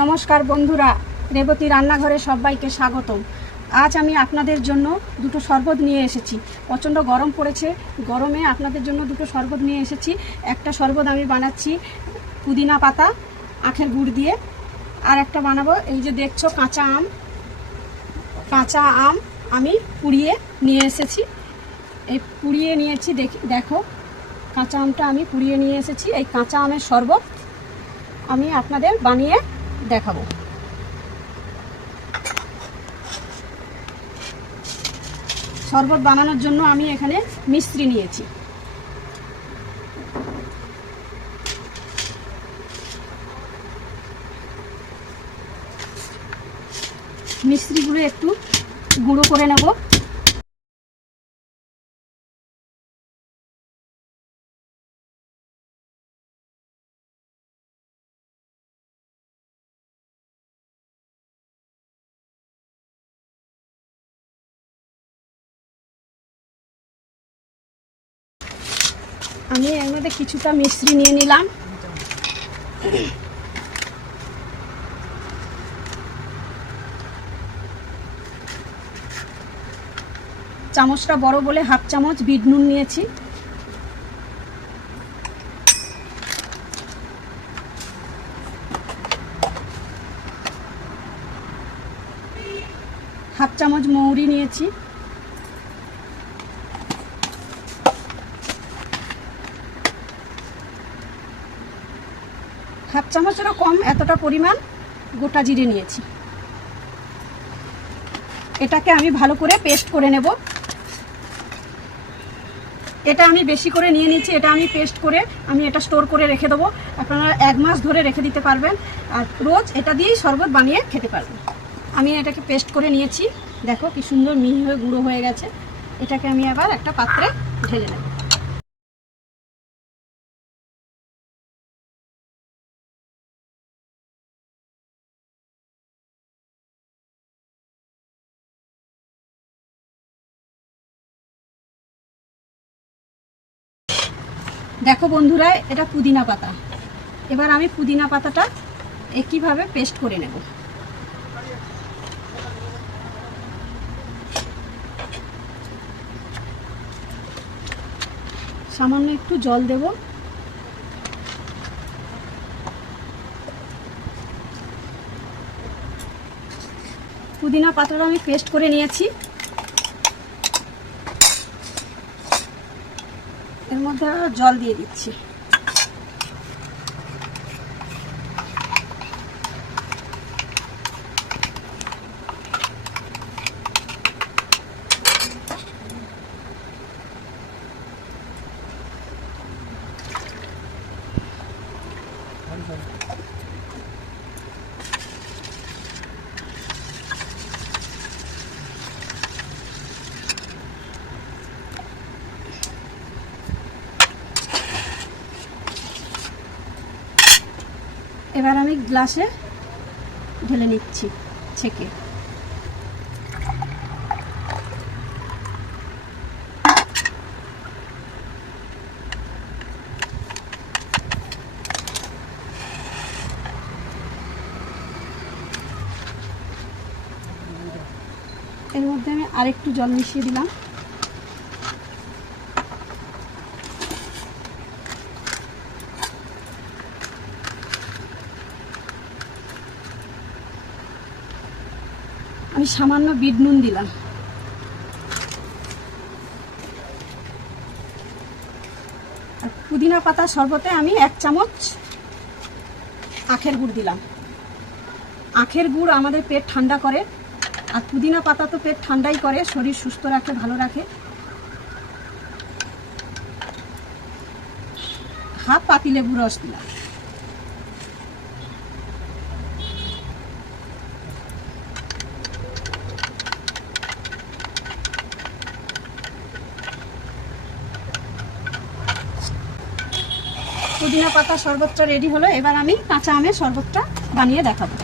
নমস্কার বন্ধুরা, রেবতী রান্নাঘরে সবাইকে স্বাগতম। আজ আমি আপনাদের জন্য দুটো শরবত নিয়ে এসেছি। প্রচণ্ড গরম পড়েছে, গরমে আপনাদের জন্য দুটো শরবত নিয়ে এসেছি। একটা শরবত আমি বানাচ্ছি পুদিনা পাতা আখের গুড় দিয়ে, আর একটা বানাবো এই যে দেখছো কাঁচা আম আমি পুড়িয়ে নিয়ে এসেছি। এই পুড়িয়ে নিয়েছি, দেখো কাঁচা আমটা আমি পুড়িয়ে নিয়ে এসেছি। এই কাঁচা আমের শরবত আমি আপনাদের বানিয়ে দেখাবো। শরবত বানানোর জন্য আমি এখানে মিশ্রি নিয়েছি। মিশ্রিগুলো একটু গুঁড়ো করে নেব। আমি এর মধ্যে কিছুটা মিশ্রি নিয়ে নিলাম। চামচটা বড় বলে হাফ চামচ বিট নুন নিয়েছি। হাফ চামচ মৌরি নিয়েছি। হাফ চামচেরও কম এতটা পরিমাণ গোটা জিরে নিয়েছি। এটাকে আমি ভালো করে পেস্ট করে নেব। এটা আমি বেশি করে নিয়ে নিচ্ছি। এটা আমি পেস্ট করে আমি এটা স্টোর করে রেখে দেবো। আপনারা 1 মাস ধরে রেখে দিতে পারবেন, আর রোজ এটা দিয়েই শরবত বানিয়ে খেতে পারবেন। আমি এটাকে পেস্ট করে নিয়েছি, দেখো কি সুন্দর মিহি হয়ে গুঁড়ো হয়ে গেছে। এটাকে আমি আবার একটা পাত্রে ঢেলে নেব। দেখো বন্ধুরা, এটা পুদিনা পাতা। এবার আমি পুদিনা পাতাটা একইভাবে পেস্ট করে নেব। সামান্য একটু জল দেব। পুদিনা পাতাটা আমি পেস্ট করে নিয়েছি। এর মধ্যে জল দিয়ে দিচ্ছি। এবার আমি গ্লাসে ঢেলে নিচ্ছি ছেঁকে। এর মধ্যে আমি আরেকটু জল মিশিয়ে দিলাম। আমি সামান্য বিট নুন দিলাম। আর পুদিনা পাতা শরবতে আমি 1 চামচ আখের গুড় দিলাম। আখের গুড় আমাদের পেট ঠান্ডা করে, আর পুদিনা পাতা তো পেট ঠান্ডাই করে, শরীর সুস্থ রাখে, ভালো রাখে। হাফ পাতিলেবুর রস দিলাম। পুদিনা পাতা শরবতটা রেডি হলো। এবার আমি কাঁচা আমের শরবতটা বানিয়ে দেখাবো।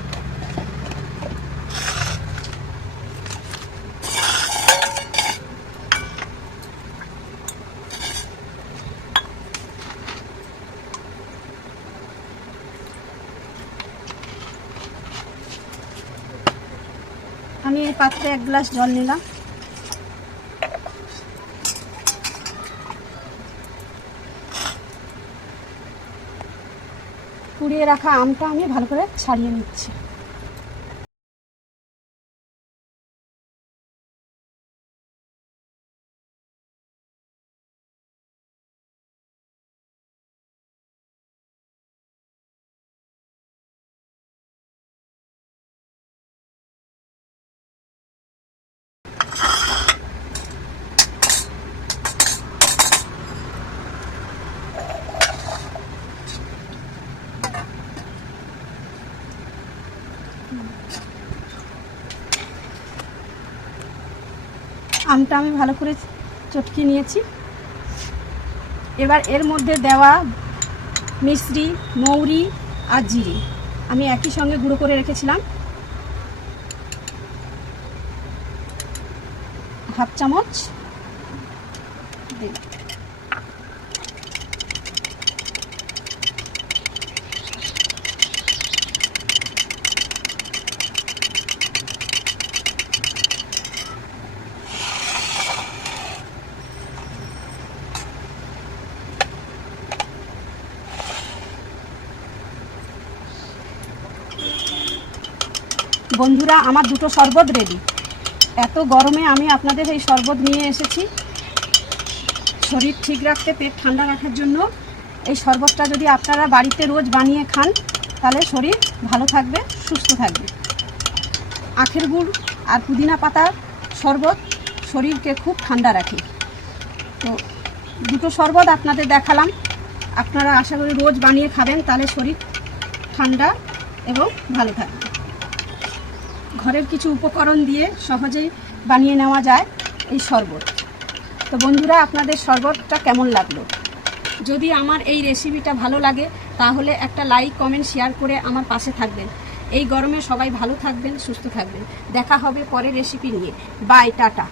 আমি এই পাত্রে 1 গ্লাস জল নিলাম। কুড়িয়ে রাখা আমটা আমি ভালো করে ছাড়িয়ে নিচ্ছি। আমটা আমি ভালো করে চটকে নিয়েছি। এবার এর মধ্যে দেওয়া মিশ্রি, মৌরি আর জিরে আমি একই সঙ্গে গুঁড়ো করে রেখেছিলাম, 1/2 চামচ দিই। বন্ধুরা, আমার দুটো শরবত রেডি। এত গরমে আমি আপনাদের এই শরবত নিয়ে এসেছি শরীর ঠিক রাখতে, পেট ঠান্ডা রাখার জন্য। এই শরবতটা যদি আপনারা বাড়িতে রোজ বানিয়ে খান তাহলে শরীর ভালো থাকবে, সুস্থ থাকবে। আখের গুড় আর পুদিনা পাতার শরবত শরীরকে খুব ঠান্ডা রাখে। তো দুটো শরবত আপনাদের দেখালাম, আপনারা আশা করি রোজ বানিয়ে খাবেন, তাহলে শরীর ঠান্ডা এবং ভালো থাকবে। ঘরের কিছু উপকরণ দিয়ে সহজেই বানিয়ে নেওয়া যায় এই শরবত। তো বন্ধুরা, আপনাদের শরবতটা কেমন লাগলো? যদি আমার এই রেসিপিটা ভালো লাগে তাহলে একটা লাইক, কমেন্ট, শেয়ার করে আমার পাশে থাকবেন। এই গরমে সবাই ভালো থাকবেন, সুস্থ থাকবেন। দেখা হবে পরের রেসিপি নিয়ে। Bye, tata.